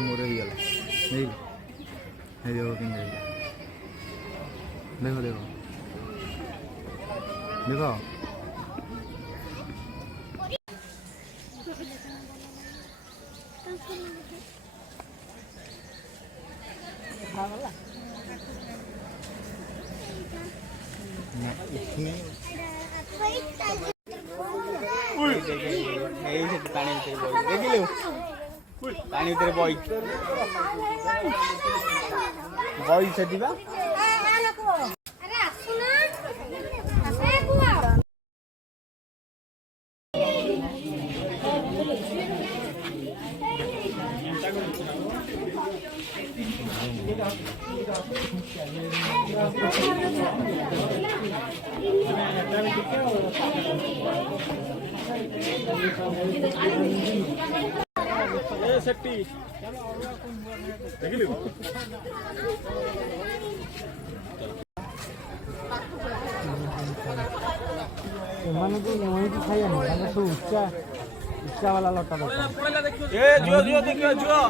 मोड़े ही गला नहीं देखो किन देखो देखो देखो पानी उतरे बॉय से दिबा सेट्टी देखिलु ସେମାନେ ତ ଏମିତି ଖାଇବେନି ତାଙ୍କ ସବୁ ଉଚ୍ଚା ବାଲା ଲଟା ए जुओ जुओ देखियो जुओ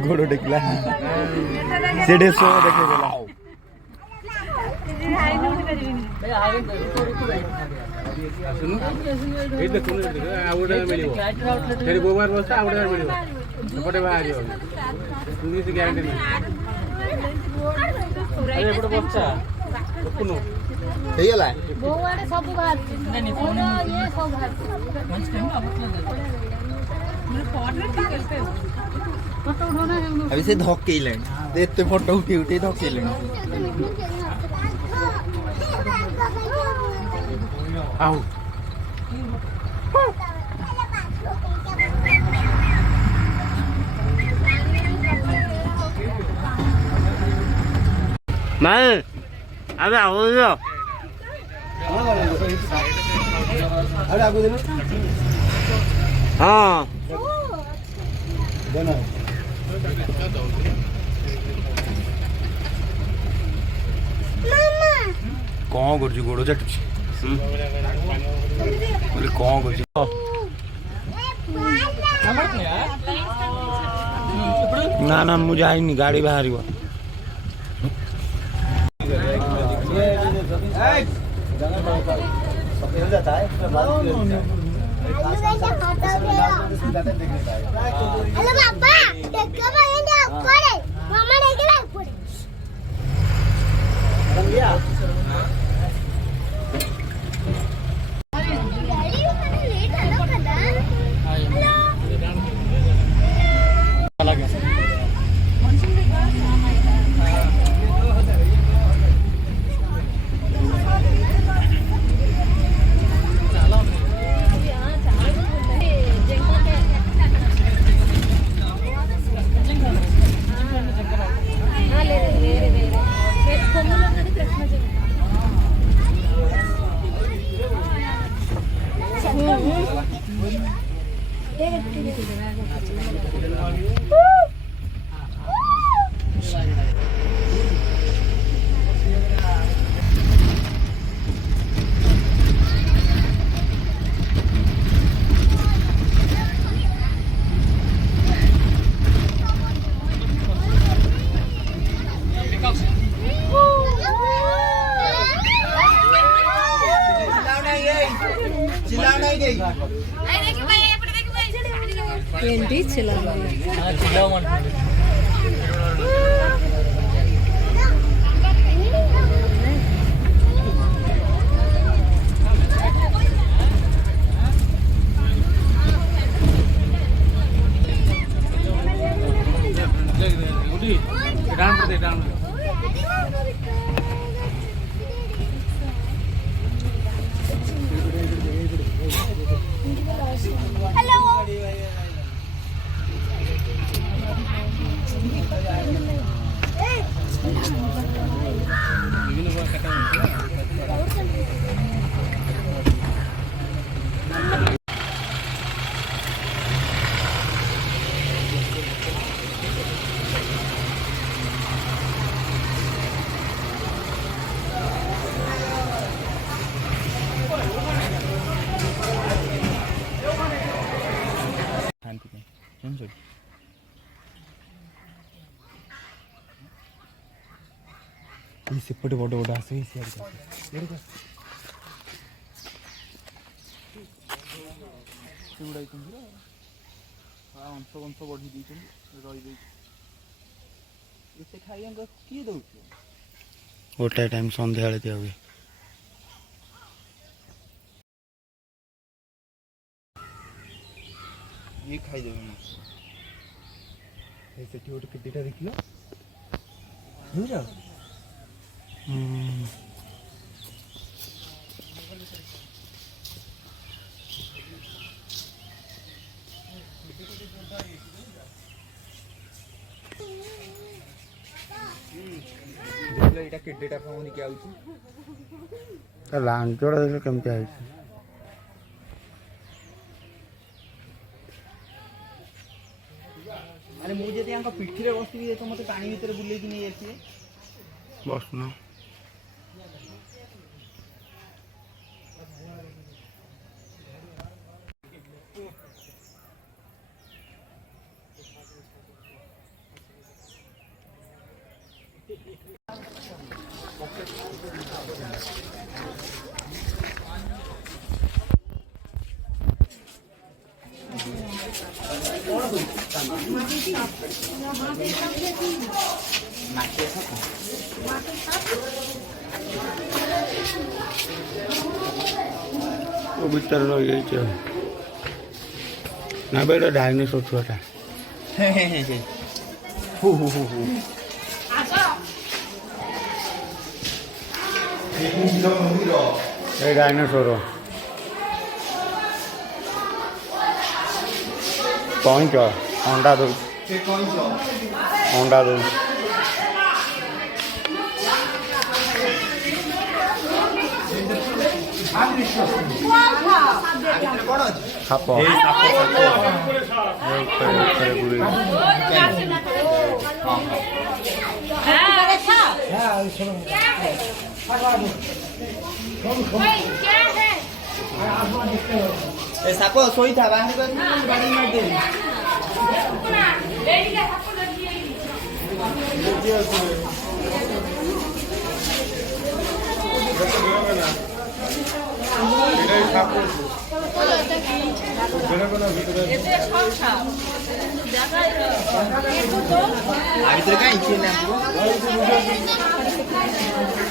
घोड़ो टेकला से 150 देखे देला अभी से धक्के देखते फोटो उठी उठी धक्के आओ मैं अबे आओ जो अरे आपको देना हाँ देना कौन करछु गोड़ो चटुछि बोले कौन करछु ना ना मुझे आई नहीं गाड़ी बाहर ही जाता है हेलो पापा देखो भाई ने ऊपर है मामा लेके ना ऊपर है ఏంటి ସେପଟେ ବଡ଼ ବଡ଼ ଆସେ ସିଆଡ଼େ ସେଗୁଡ଼ା ଅଂଶ ବଂଶ ବଢ଼ି ଦେଇଛନ୍ତି ରହିଯାଇଛି ଏତେ ଖାଇବାକୁ କିଏ ଦେଉଛି ଗୋଟାଏ ଟାଇମ୍ ସନ୍ଧ୍ୟାବେଳେ ଦିଆ ହୁଏ ଇଏ ଖାଇଦେବେ ସେଠି ଗୋଟେ କେତେଟା ଦେଖିଲ ବୁଝିଲ ଏଇଟା କେତେଟା ଫୋନିକି ଆଉଛି ଲାଞ୍ଚଟା ଦେଲେ କେମିତି ଆଇଛି ଆରେ ମୁଁ ଯଦି ତାଙ୍କ ପିଠିରେ ବସିବି ତ ମୋତେ ପାଣି ଭିତରେ ବୁଲେଇକି ନେଇ ଆସିବେ ବସୁନ ଭିତରେ ରହିଯାଇଛି ଆଉ ନା ବେଟା ଡାଇନୋସର ଛୁଆଟା ଏ ଡାଇନୋସର କଇଁଛ ଅଣ୍ଡା ଦଉଛି ଅଣ୍ଡା ଦଉଛି ସାପ ସାପ ଶୋଇଥା ବାହାରି ବାଡ଼ି ମାରିଦେବି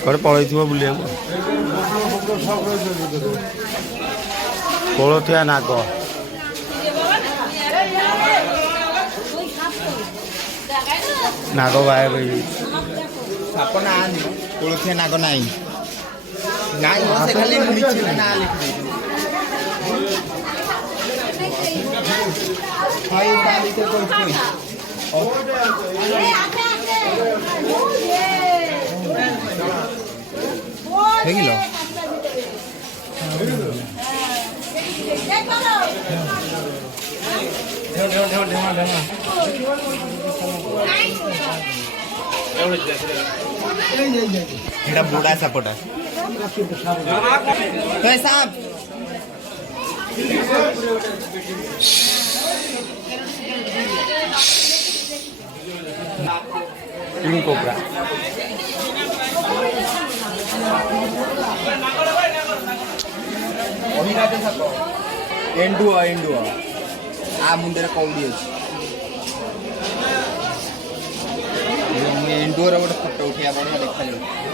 କୁଆଡ଼େ ପଳେଇଥିବ ବୁଲିବାକୁ କୋଳଥିଆ ନାଗ ନାଗ ଗାୟବ ହେଇଯାଇଛି ସାପ ନାଁ କୋଳଥିଆ ନାଗ ନାହିଁ ନାଇଁ ସେ ଖାଲି ମିଛରେ ନାଁ ଲେଖିଦେଇଛନ୍ତି ଭାଇ ତା ଭିତରେ ଦେଖିଲ এটা বুড়া সাপটা সাপ किंग कोबरा एंडुआ एंडुआ आ मुंडे कौड़ी अच्छे एंडुआ गोटे फोटो उठा बढ़िया देखा जाए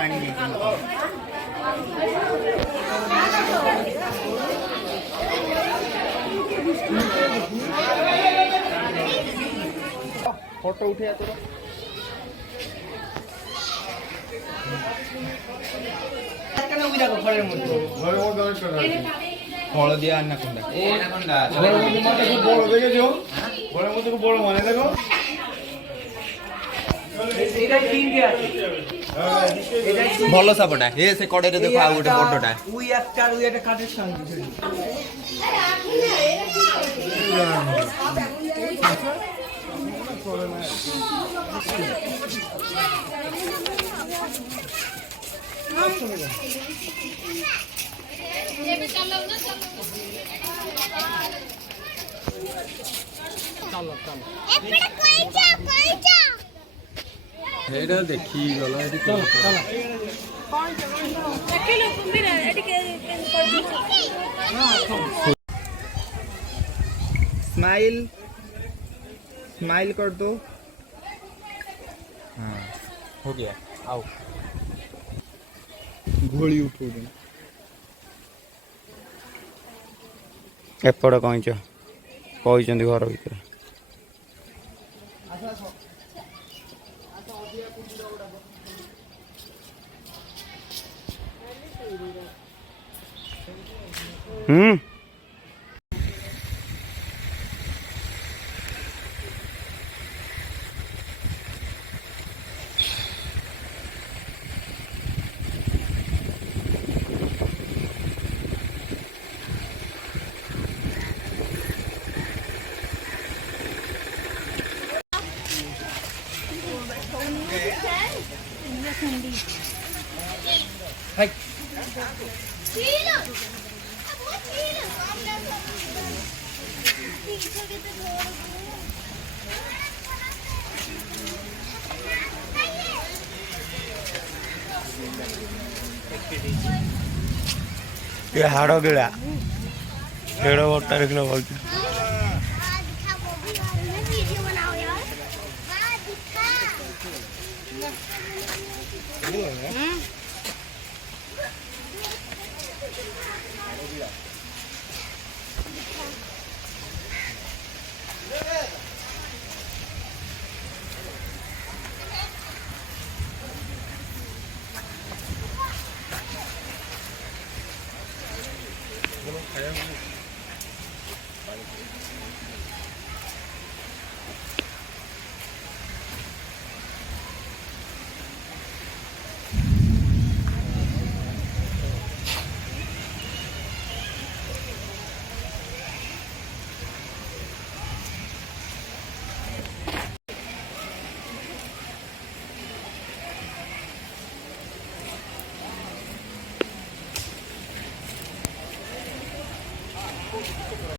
पानी फोटो उठे तोर फल दिया अन्नाकोंडा भल सापटा हे से कड़े देखो आ गोटे बड़टा देखी गल स्माइल स्माइल कर दो हाँ हो गया आओ घोड़ी उठो एपड़ कहींच कहते घर भर ये हाड़ गिड़ा हेड़ बट्टा देखल बोलते खाया